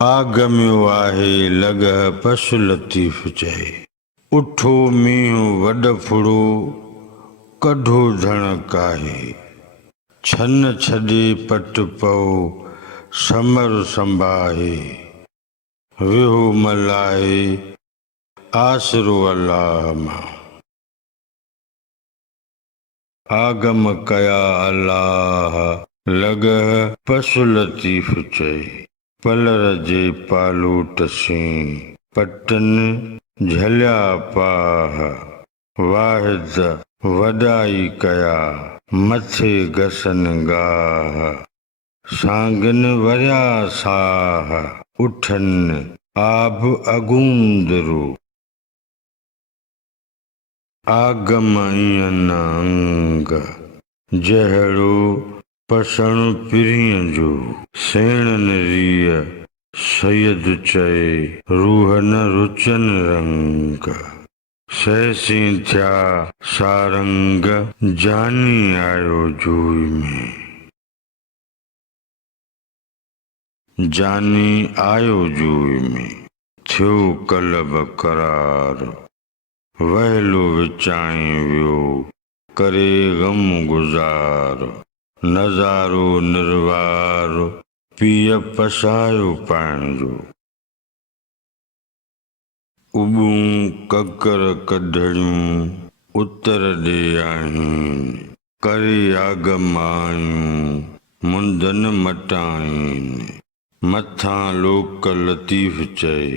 आगम्यो आहे लॻह पशु लतीफ़ चए। उठो मींहुं वॾ फुड़ो कढो धण काहे। छन छॾे पट पओ समर संभाहे। विहो मलाहे आसरो अल्लाह मां। आगम कया अल्लाह लॻह पशु लतीफ़ चए। पलर जे पालोट सीं पटन झलिया पाह। वाहिद वॾाई कया मथे घसन गाह। सांगन वरिया साह उठन आब अगूंदरो। आगम ईअं अंग जहिड़ो पसण पिरीअ जो। सेणन रीअ सैयद चए रूह न रुचन रंग। सहसी थिया सारंग जानी आयो जोई में। जानी आयो जोई में थियो कलब करार। वहलो विचाई वियो करे गम गुज़ार। नज़ारो निर्वार पीअ पसायो पंहिंजो। उबूं ककर कढड़ियूं उतर ॾे आहिनि। करे आगम आयूं मुंदन मटाइनि। मथां लोक लतीफ़ चए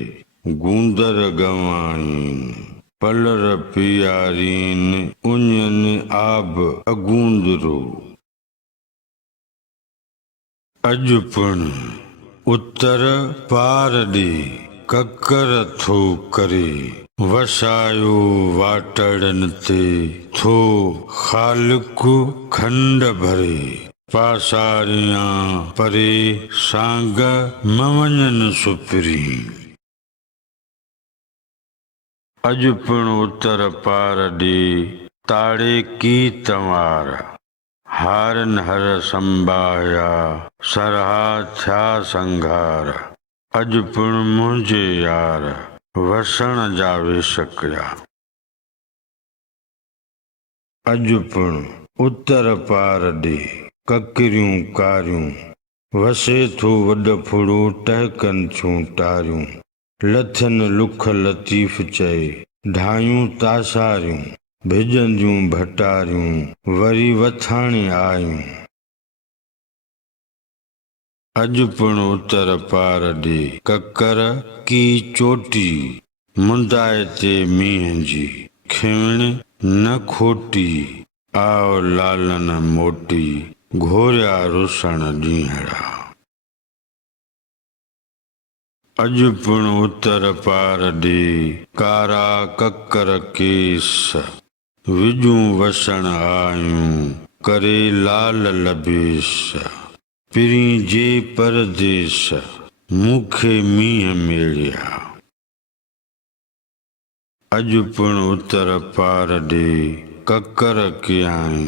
गूंदर गवाइनि। पलर पियारीनि उञन आब अगूंदरो। अॼु पिणु उतर पार ॾे ककर थो करे। वसायो वाटड़नि ते थो ख़ालिक़ खंड भरे। पासारियां परे सांग म वञनि सुपिरी। अॼु पिणु उतर पार ॾे ताड़े की तंवार। हारन हर संभाया सरहा थिया संघार। अॼु पिणु मुंहिंजे यार वसण जा वेश कया। अॼु पिणु उतर पार ॾे ककरियूं कारियूं। वसे थो वॾ फुड़ो टहकनि थियूं टारियूं। लथन लुख लतीफ़ चए ढायूं तासारियूं। भिजंदियूं भटारियूं वरी वथाणे आयूं। अॼु पिणु उतर पार ॾे ककर की चोटी। मुंदाए ते मींहं जी खिवण न खोटी। आओ लालन मोटी घोरिया रुसण ॾींहड़ा। अॼु पिणु उतर पार ॾे कारा ककर केस। विजूं वसण आयूं करे लाल लबेस। पिरी जे परदेस मूंखे मींहं मेड़िया। अॼु पिणु उतर पार ॾे ककर कयाई।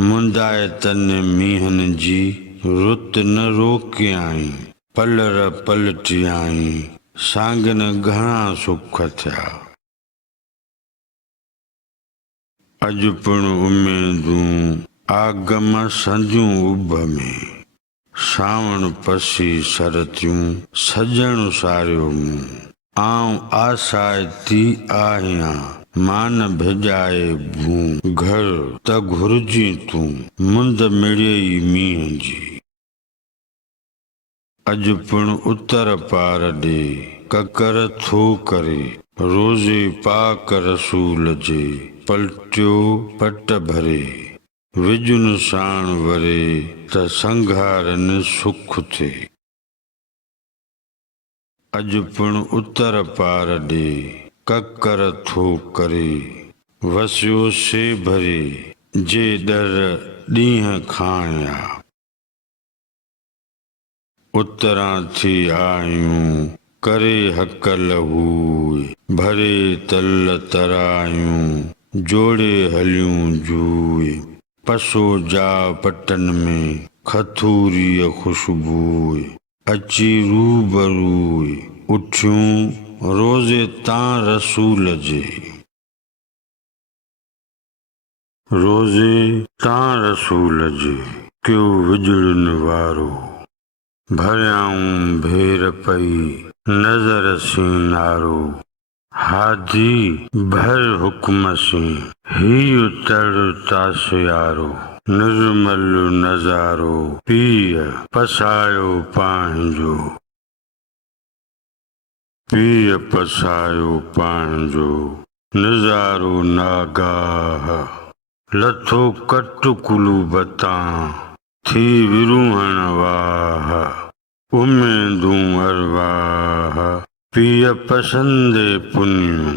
मुंदाए तन मींहनि जी रुत न रोकियाई। पलर पलटियाई सांगन घणा सुख थिया। अॼु पिणु उमेदूं आगम संधियूं उभ में। सावण पसी सरतियूं सजण सारियो मूं। आऊं आसाइती आहियां मान भेजाए भूं। घर त घुरिजी तूं मुंद मिड़ेई मींहं जी। अॼु पिणु उतर पार ॾे ककर थो करे। रोज़े पाक रसूल जे पलटियो पट भरे। विजुन साण वरे त संघारनि सुख थिए। अॼु पिणु उतर पार ॾे ककर थो करे। वसियो से भरे जे डर ॾींहं खाया। उतरां थी आयूं करे हक लहूए। भरे तल तरायूं जोड़े हलियूं जूए पसो जा पटन में खथूरी खुशबूए अची रूबरूए उठियूं रोज़े तां रसूल जे रोज़े तां रसूल जे क्यों विजड़न वारो भरियाऊं भेर पई नज़र सीनारो हादी भर हुक्म से ही उतर तासियारो निर्मल नज़ारो पीय पसायो पांजो पीय पसायो पांजो नज़ारो नागाह लथो कटकुलू बतां थी विरूहण वाह उम्मीदूं अरवाह पीय पसंदे पुनियूं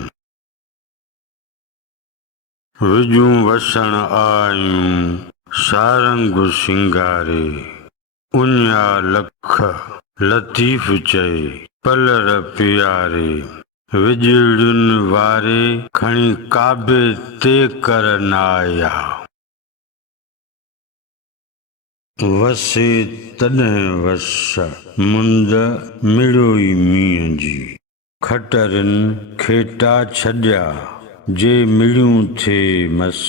विजूं वसण आयूं सारंग सिंगारे उन्या लख लतीफ़ चए पलर प्यारे विजड़ियुन वारे खणी काबे ते करन आया वसे तॾहिं वस मुंद मिड़ोई मींहं जी खटरन खेटा छॾिया जे मिड़ियूं थे मस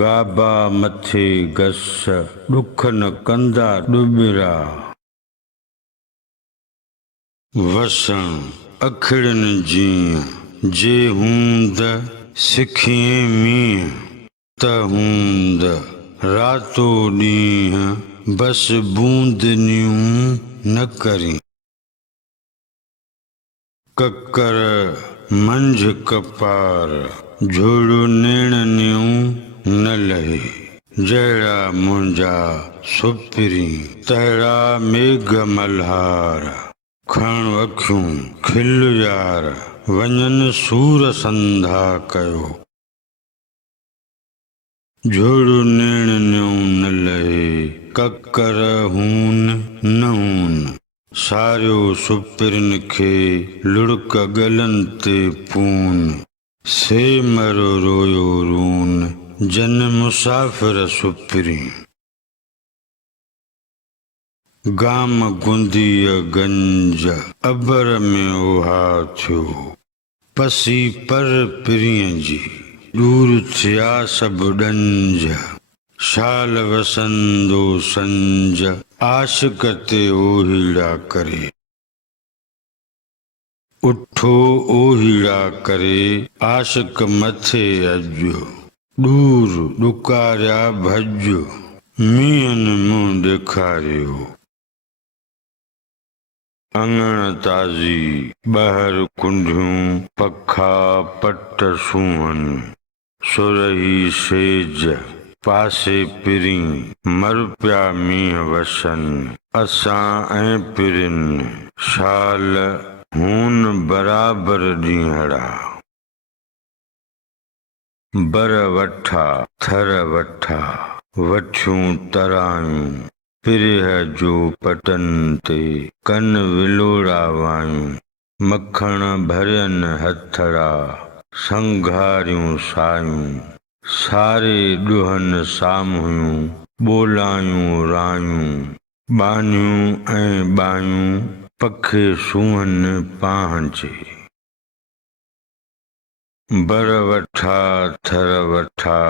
गाबा मथे गस ॾुख न कंदा ॾुबिरा वसण अखिड़न जीअं जे हूंद सिखिए मींहं त हूंद रातो ॾींहं बस बूंदनियूं न करी ककर मंझ कपार झोड़ो नेणनियूं न लहे जहिड़ा मुंहिंजा सुपिरी तहिड़ा मेघ मल्हार खण अखियूं खिल यार वञनि सूर संधा कयो झोड़ो नेणनियूं न लहे ककर हून न हून सारियो सुपिरनि खे लुड़क गलनि ते पून से मरो रोयो रून जन मुसाफ़िर सुपिरी गाम गुंदीअ गंज अबर में उहा थियो पसी पर पिरीअ जी दूर थिया सभु ॾंज शाल वसंदो संज आशिक ते ओहीड़ा करे उठो ओहीड़ा करे आशिक मथे अॼु दूर ॾुकारिया भॼ मींहनि मुंहुं ॾेखारियो अंगण ताज़ी ॿाहिरि कुंडियूं पखा पट सूहनि सुरही सेज पासे पिरी मर पिया मींहं वसनि असां ऐं पिरिन शाल हून बराबरि ॾींहड़ा बर वठा थर वठा वठियूं तरायूं पिरह जो पटन ते कन विलोड़ा वायूं मखण भरियन हथड़ा संघारियूं सायूं सारे ॾुहनि साम्हूं ॿोलायूं रायूं बानियूं ऐं बायूं पखे सूहनि पांचे बर वठा थर वठा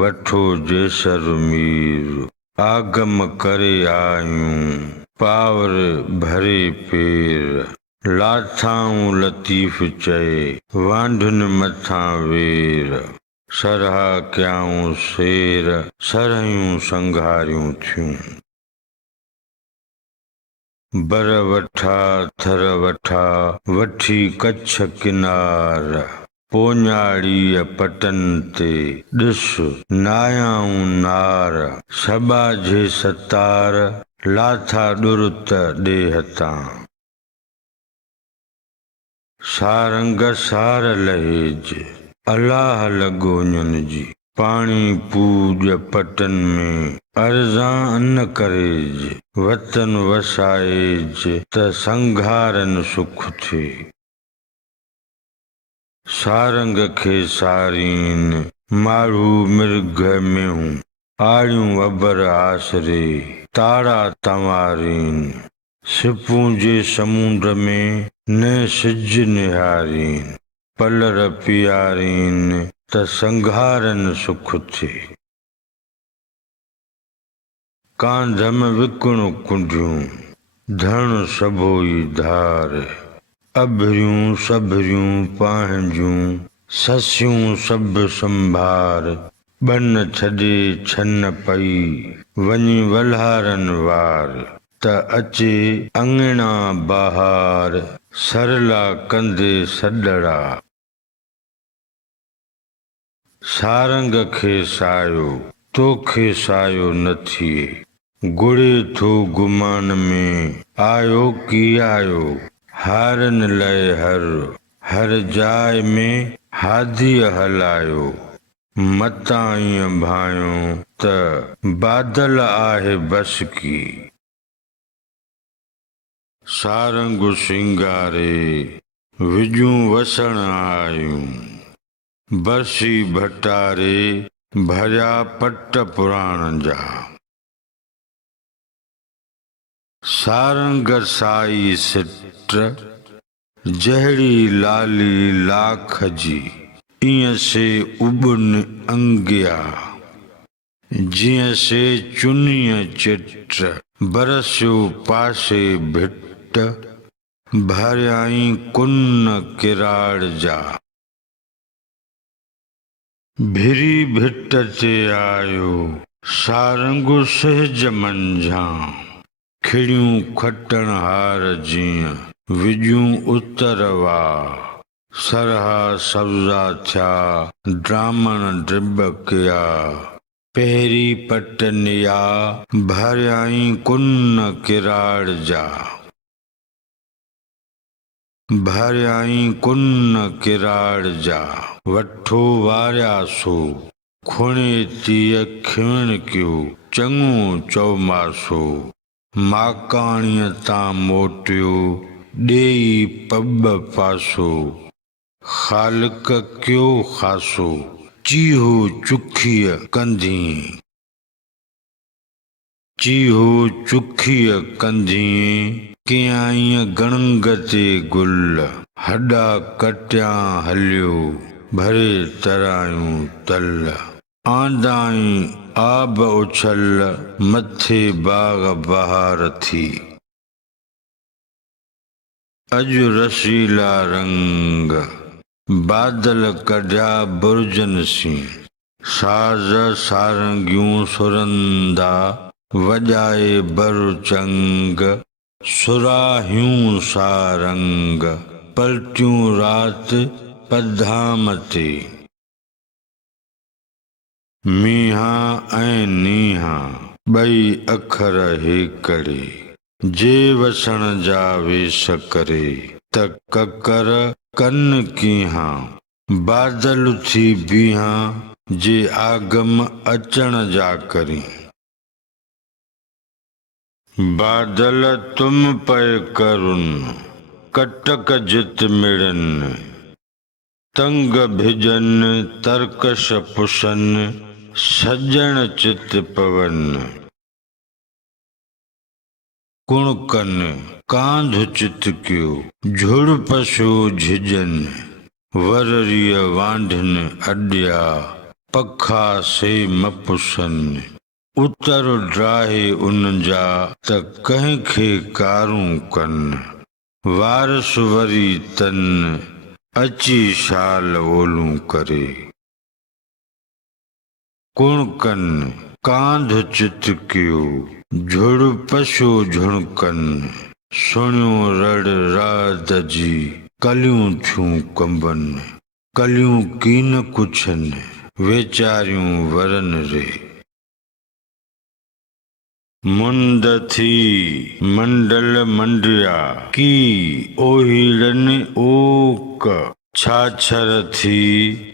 वठो जेसर मीर आगम करे आयूं पावर भरे पेर लाथाऊं लतीफ़ चए वांढुनि मथां वेर सरहा कयाऊं शेर सरहियूं संघारियूं थियूं बर वठा थर वठा वठी कच्छ किनार पोञाड़ीअ पटन ते ॾिस नायाऊं नार सबाझे सतार लाथा ॾुरत ॾेहतां सारंग सार लहेज अलाह लॻोञनि जी पाणी पूज पटन में अर्ज़ां अन्न करेज वतन वसाएज त संघारन सुख थिए सारंग खे सारीन मारू मृग में हूँ आड़ियूं अबर आसरे तारा तंवारीन सिपूं जे समुंड में न सिज निहारीन पलर पियारीन त संघारन सुख थे कांधम विकणु कुंडियूं धन सबोई धार अभरियूं सभरियूं पांहिंजूं ससियूं सभु संभार बन छॾे छन पई वञी वल्हारन वार त अचे अंगणा बहार सरला कंदे सॾड़ा सारंग खे सायो तोखे सायो न थिए गुड़े थो गुमान में आयो की आयो हारन लय हर जाय में हादी हलायो मताई भायो त बादल आहे बस की सारंग सिंगारे विजूं वसण आयूं बरसी भटारे भरिया पट पुराण जा सारंग साई सिट जहड़ी लाली लाख जी इं से उबन अंगिया जिं से चुनिय चिट बरस्यो पासे भिट भरियाई कुन किराड़ जा भिरी भिट ते आयो सारंगु सहज मंझा खिड़ियूं खटण हार जिया विजूं उतरवा सरहा सब्जा थिया ड्रामण ड्रिबकिया पहरी पटनिया भरियाई कुन किराड़ जा भरियाई कुन किराड़ जा वठो वारियासो खुणे तीय खिवण क्यों चङो चौमासो माकाणीअ तां मोटियो ॾेई पब पासो ख़ालिक क्यो ख़ासो चीहो चुखीअ कंधी चीहो चुखीअ कंधी कियाईं गणंग ते गुल हॾा कटिया हलियो भरे तरायूं तल आंदाई आब उछल मथे बाग बहार थी अजु रसीला रंग बादल कढिया बुर्जन सी साज सारंगियूं सुरंदा वॼाए बरचंग सुराहियूं सारंग पलटियूं रात पधाम ते मीहा ऐं नीहा ॿई अखर हेकड़े जे वसण जा वेस करे त ककर कन कीहा बादल थी बीहा जे आगम अचण जा करी बादल तुम पय करुन कटक जित मिड़न तंग भिजन तरकश पुसन सज्जन चित पवन कुणकन कांध चित क्यों झुड़ पशु झिजन वररिय वांढन अड्या पखा से मपुसन उतर ड्राहे उन जा त कंहिंखे कारूं कन वारस वरी तन अची शाल ओलूं करे कुणकन कांध चित क्यों झुड़ पशु झुणकन सुणियो रड़ रात जी कलियूं थियूं कंबन कलियूं कीन कुछन वेचारियूं वरन रे मुंद थी मंडल मंडिया की ओहीड़न ओक छाछर थी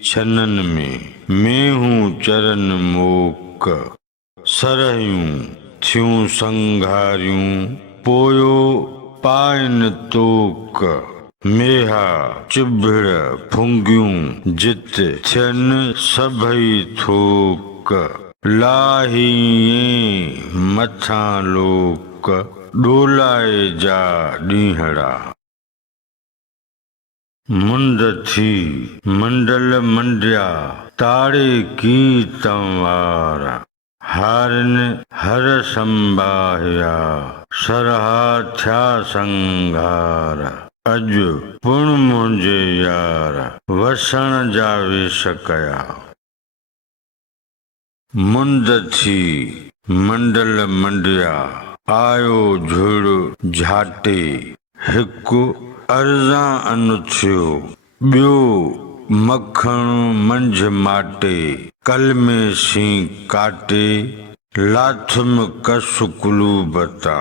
छनन में मेहूं चरन मोक सरहियूं थियूं संघारियूं पोयो पाइन तोक मेहा चिभिड़ फुंगियूं जित थियन सभई थोक लाही मथा लोक डोलाए जा ॾींहड़ा मुंद थी मंडल मंडिया ताड़े की तंवार हारन हर संभाया सरहा थया संघार अज पुण मुंहिंजे यार वसण जा वेश कया मुंद थी मंडल मंडिया आयो झुड़ झाटे हिकु अर्ज़ा अन थियो ॿियो मखण मंझ माटे कल में सी काटे लाथुम कस कुलूबता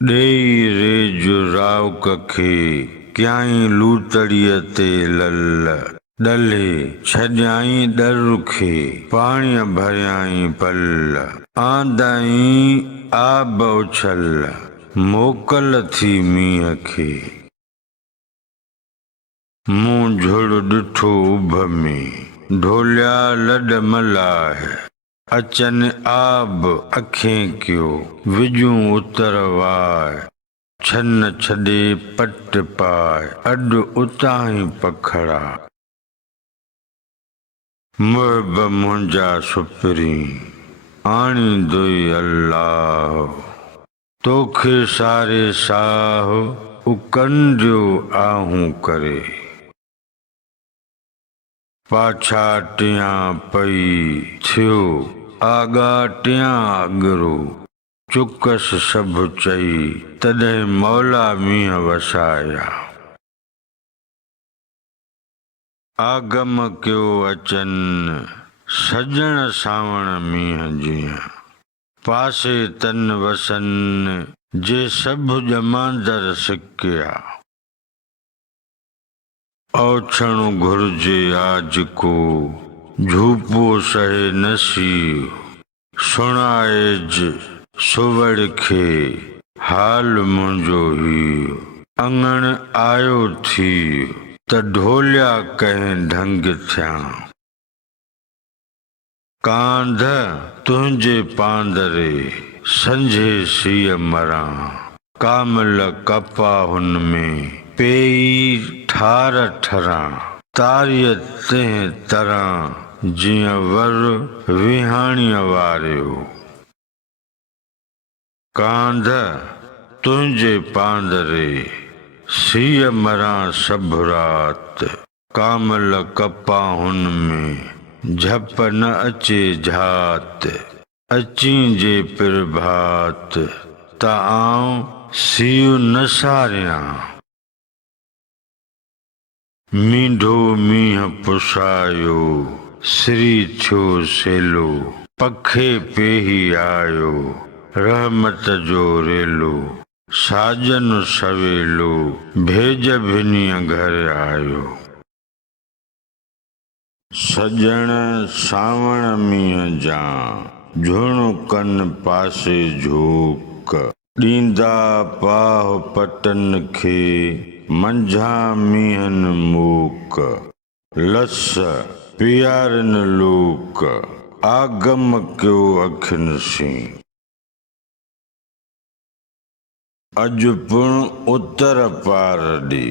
ॾेई रेज रावक खे क्याई लूतड़ीअ ते लल डले छॾियाई डर खे पाणीअ भरियाई पल आंदाई आब उछल मोकल थी मींहं खे मूं झुड़ ॾिठो उभ में ढोलिया लॾ मलाह अचन आब अखें कयो विजूं उतर वाय छन छॾे पट पाए अॾ उतां पखड़ा मुहिब मुंहिंजा सुपरी आणींदुई अल्लाह तोखे सारे साह उकंदियो आहूं करे पाछा टियां पई थियो आगा टियां अगरो चुकस सभु चई तॾहिं मौला मींहं वसाया आगम कयो अचन सजण सावण मींहं जीअं पासे तन वसन जे सभु ॼमांदड़ सिकिया ओछणो घुर्जे आज को झूपो सहे नसीब सुणाएज सुवड़ खे हाल मुंहिंजो ही अंगण आयो थी त ढोलिया कंहिं ढंग थिया कांध तुंहिंजे पांदरे संझे सीअ मरां कामल कपा हुन में पेई ठार ठरां तारीअ तंहिं तरह जीअं वर विहाणीअ वारियो कांध तुंहिंजे पांदरे सीअ मरां सभु रात कामल कपा हुन में झप न अचे झात अचीं जे प्रभात त आऊं सीउ न सारियां मींढो मींहं पुसायो श्री थियो सेलो पखे पेही आयो रहमत जो रेलो साजन सवेलो भेज भिनीअ घर आयो सजण सावण मींहं जा झुणकन पासे झोक ॾींदा पाह पटन खे मंझां मींहन मूक लस पियारन लोक आगम कयो अखियुनि सी अॼु पुण उतर पार ॾे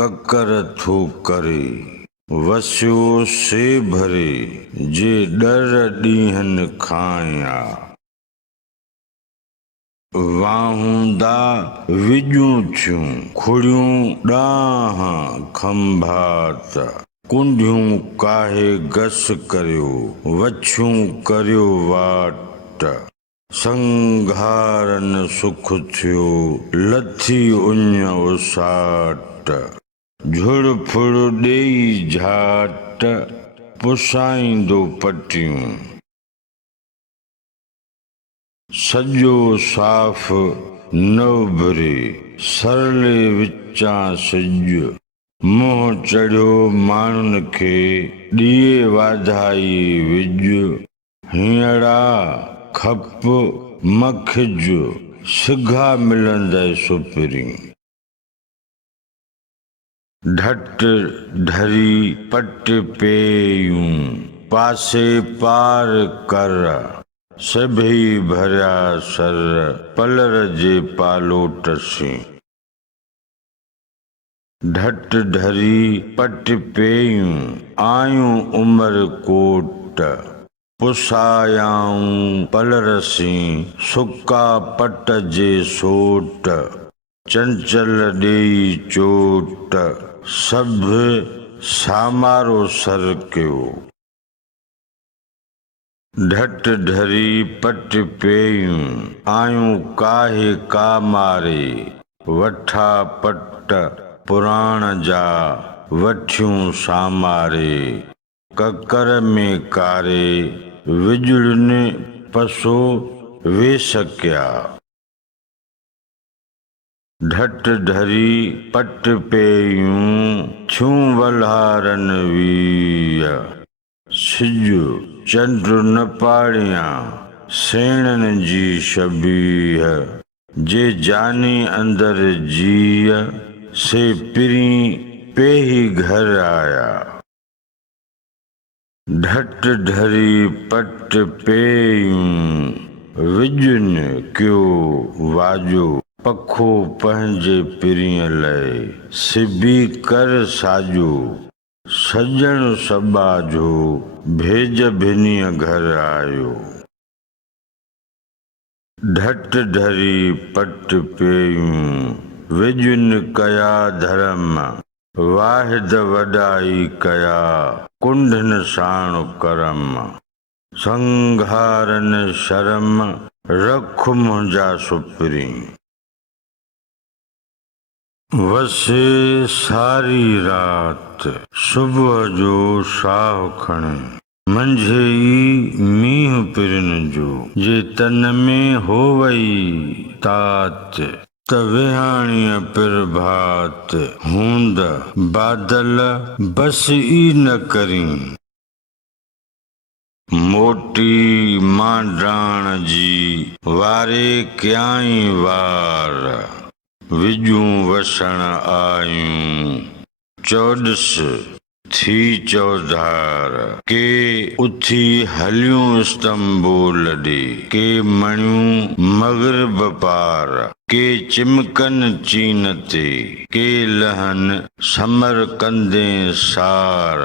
ककर थो करे वसियो से भरे जे डर ॾींहनि खाया वाहूंदा विजूं थियूं खुड़ियूं ॾांह खंभात कुंडियूं काहे गस करियो वछियूं करियो वाट संघारन सुख थियो लथी उञ उसाट झुड़ फुड़ ॾेई झाट पुसाईंदो पटियूं सॼो साफ़ न उभरे सरले विचां सिज मुंहुं चढ़ियो माण्हुनि खे ॾीए वाधाई विझ हींअड़ा खप मखिज सिघा मिलंदे सुपरी ढट ढरी पट पेयूं पासे पार कर सभई भरिया सर पलर जे पालोट से ढट ढरी पट पेयूं आयूं उमर कोट पुसायाऊं पलरसी सुका पट जे सोट चंचल ॾेई चोट सभु सामारो सर कयो ढट ढरी पट पेयूं आयूं काहे का मारे वठा पट पुराण जा वठियूं सामारे ककर में कारे विजुड़नि पसो वे सकिया ढट ढरी पट पेयूं थियूं वल्हारन वीय सिज चंड न पाड़ियां सेणन जी शबीह जे जानी अंदर जीय से पिरी पेही घर आया ढट ढरी पट पेयूं विजुन क्यो वाजो पखो पंहिंजे पिरीअ लाइ सिबी कर साजो सजण सबाजो भेज भिनीअ घर आयो ढट ढरी पट पेयूं विजुन कया धर्म वाहिद वॾाई कया कुंडन साण करम संघारन शर्म रख मुंहिंजा सुपरी वसे सारी रात सुबुह जो साह खणे मंझे ई मींहुं पिरन जो जे तन में हो वई तात त विहाणीअ प्रभात हूंद बादल बस ई न करी मोटी मांडाण जी वारे कयाई वार विजूं वसण आयूं चौॾस थी चौधार के उथी हलियूं इस्तंबूल ॾे के मणियूं मग़रिब पार के चिमकन चीन ते के लहन समरकंदे सार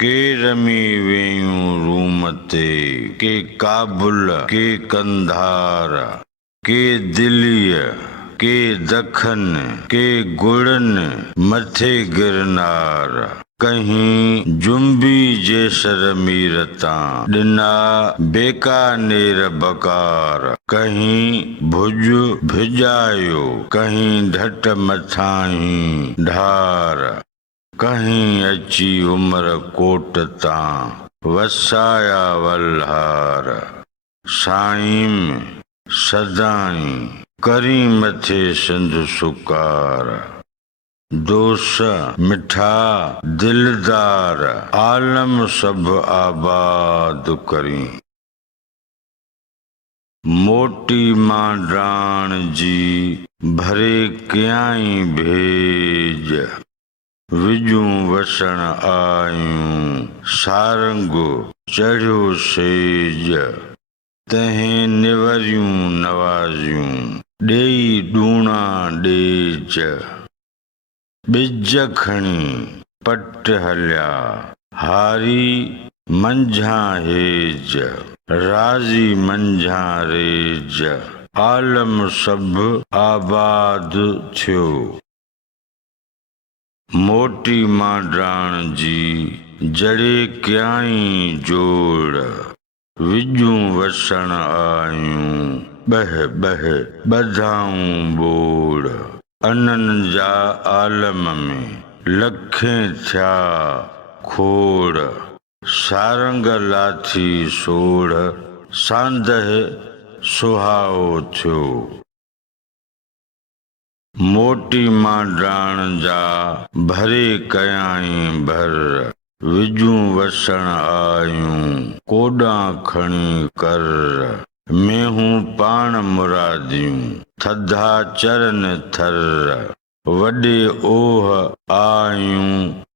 के रमी वेयूं रूम ते के काबुल के कंधार के दिल्लीअ के दखन के गुड़न मथे गिरनार कहीं जुम्बी जेसर मीरता डिना बेकानेर बकार कहीं भुज भिजायो कहीं ढट मथाहीं ढार कहीं अची उमर कोट तां वसाया वल्हार साईं सदाई करी मथे सिंध सुकार दोस मिठा दिलदार आलम सब आबाद करी मोटी मांडाण जी भरे कयाई भेज विजूं वसण आयूं सारंगो चढ़ियो सेज तहें निवरियूं नवाज़ियूं ॾेई डूणा ॾेज ॿिज खणी पट हलिया हारी मंझां हेज राज़ी मंझां रेज आलम सभु आबाद थियो मोटी मांडाण जी जड़े कयाई जोड़ विजूं वसण आयूं बह बह ॿधाऊं बोड़ अनन जा आलम में लखें थिया खोड़ सारंग लाथी सोड़ सांदह सुहाओ थियो मोटी मांडाण जा भरे कयाई भर विजूं वसण आयूं कोॾां खणी कर मेहूं पाण मुरादियूं थधा चरन थर वॾे ओह आयूं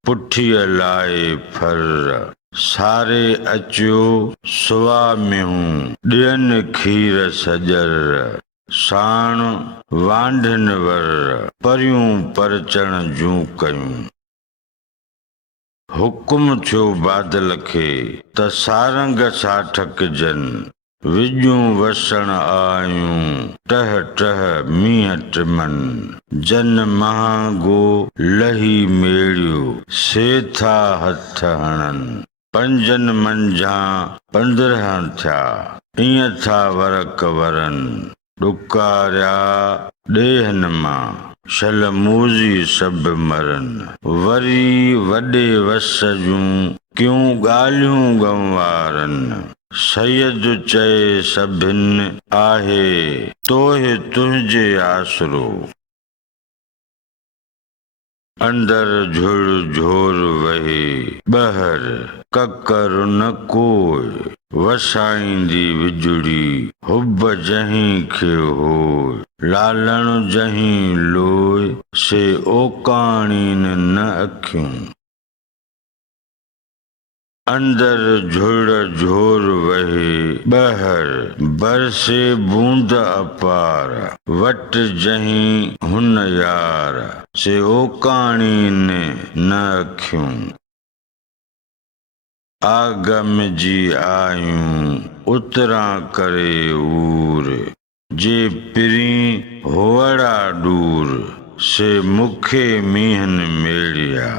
पुठीअ लाइ फर सारे अचो सुवा मिहूं ॾियनि खीर सॼर साण वांढिन वर परियूं परचण जूं कयूं। हुकुम थियो बादल खे त सारंग साठक जन विजूं वसण आयूं टह टह मींहं टिमन जन महागो लही मेड़ियो सेथा हथ हणन पंजन मंझां 15 थिया ईअं था वरक वरन ॾुकारिया ॾेहन मां शलमूज़ी सभ मरन वरी वॾे वस जूं क्यूं ॻाल्हियूं गंवारन सैयद चए सभिन आहे तोहे तुंहिंजे आसरो अंदर झुर झोर वहे ॿहर ककर न कोई वसाईंदी विजुड़ी हुब जहीं खे होय लालण जहीं लोय से ओकाणीन न अखियूं। अंदर झुर झोर वहे ॿहर बरसे बूंद अपार वट जहीं हुन यार से ओकाणीन न अखियूं। आगम जी आयूं उतरां करे ऊर जे पिरी होड़ा दूर से मुखे मीहन मेड़िया।